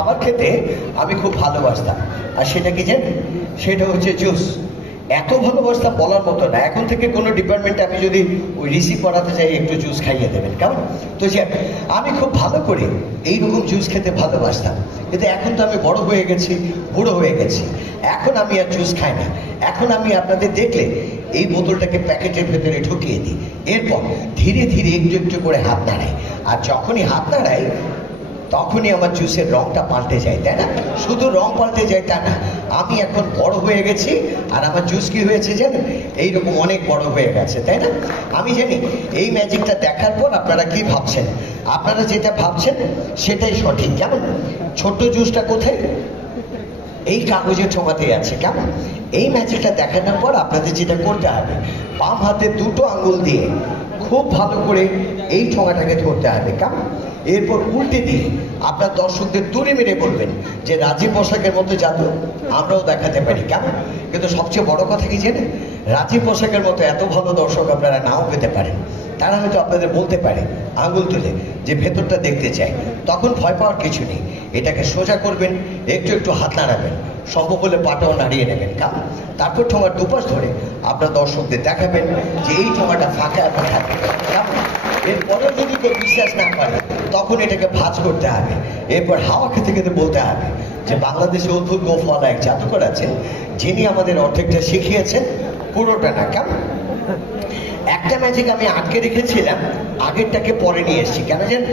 খাবার খেতে আমি খুব ভালোবাসতাম, আর সেটা কি জানেন? সেটা হচ্ছে জুস। এত ভালোবাসতাম বলার মতো না। এখন থেকে কোনো ডিপার্টমেন্টে আমি যদি ওই রিসিভ করাতে চাই, একটু জুস খাইয়ে দেবেন কেমন? তো যে আমি খুব ভালো করে এইরকম জুস খেতে ভালোবাসতাম, কিন্তু এখন তো আমি বড় হয়ে গেছি, বুড়ো হয়ে গেছি, এখন আমি আর জুস খাই না। এখন আমি আপনাদের দেখলে এই বোতলটাকে প্যাকেটের ভেতরে ঢুকিয়ে দিই, এরপর ধীরে ধীরে একটু একটু করে হাত নাড়াই, আর যখনই হাত নাড়াই তখনই আমার জুসের রংটা পাল্টে যায়, তাই না? শুধু রং পাল্টে যায় তা না, আমি এখন বড় হয়ে গেছি, আর আমার জুস কি হয়েছে জানেন? এইরকম অনেক বড় হয়ে গেছে, তাই না? আমি জানি এই ম্যাজিকটা দেখার পর আপনারা কি ভাবছেন। আপনারা যেটা ভাবছেন সেটাই সঠিক। কেমন? ছোট্ট জুসটা কোথায়? এই কাগজের ঠোঙাতে আছে। কেমন? এই ম্যাজিকটা দেখানোর পর আপনাদের যেটা করতে হবে, বাম হাতে দুটো আঙ্গুল দিয়ে খুব ভালো করে এই ঠোঙাটাকে ধরতে হবে। কেমন? এরপর উল্টে দিয়ে আপনার দর্শকদের দূরে মেরে বলবেন যে রাজীব পোশাকের মতো জাদু আমরাও দেখাতে পারি। কেমন? কিন্তু সবচেয়ে বড় কথা কি জানেন? রাজীব পোশাকের মতো এত ভালো দর্শক আপনারা নাও পেতে পারেন। তারা হয়তো আপনাদের বলতে পারে আঙুল তুলে যে ভেতরটা দেখতে চাই। তখন ভয় পাওয়ার কিছু নেই। এটাকে সোজা করবেন, একটু একটু হাত নাড়াবেন, সম্ভব হলে পাটাও নাড়িয়ে নেবেন। কেমন? তারপর ঠোঙার দুপাশ ধরে আপনার দর্শকদের দেখাবেন যে এই ঠোঙাটা ফাঁকা এখন থাকবে। কেমন? এরপরেও যদি কেউ বিশ্বাস না পারে, তখন এটাকে ভাঁজ করতে হবে। এরপর হাওয়া খেতে খেতে বলতে হবে যে বাংলাদেশে অদ্ভুত গোফওয়ালা এক জাদুকর আছেন, যিনি আমাদের অর্ধেকটা শিখিয়েছেন, পুরোটা না। কেমন? একটা ম্যাজিক আমি আটকে রেখেছিলাম, আগেরটাকে পরে নিয়ে এসেছি। কেন জানেন?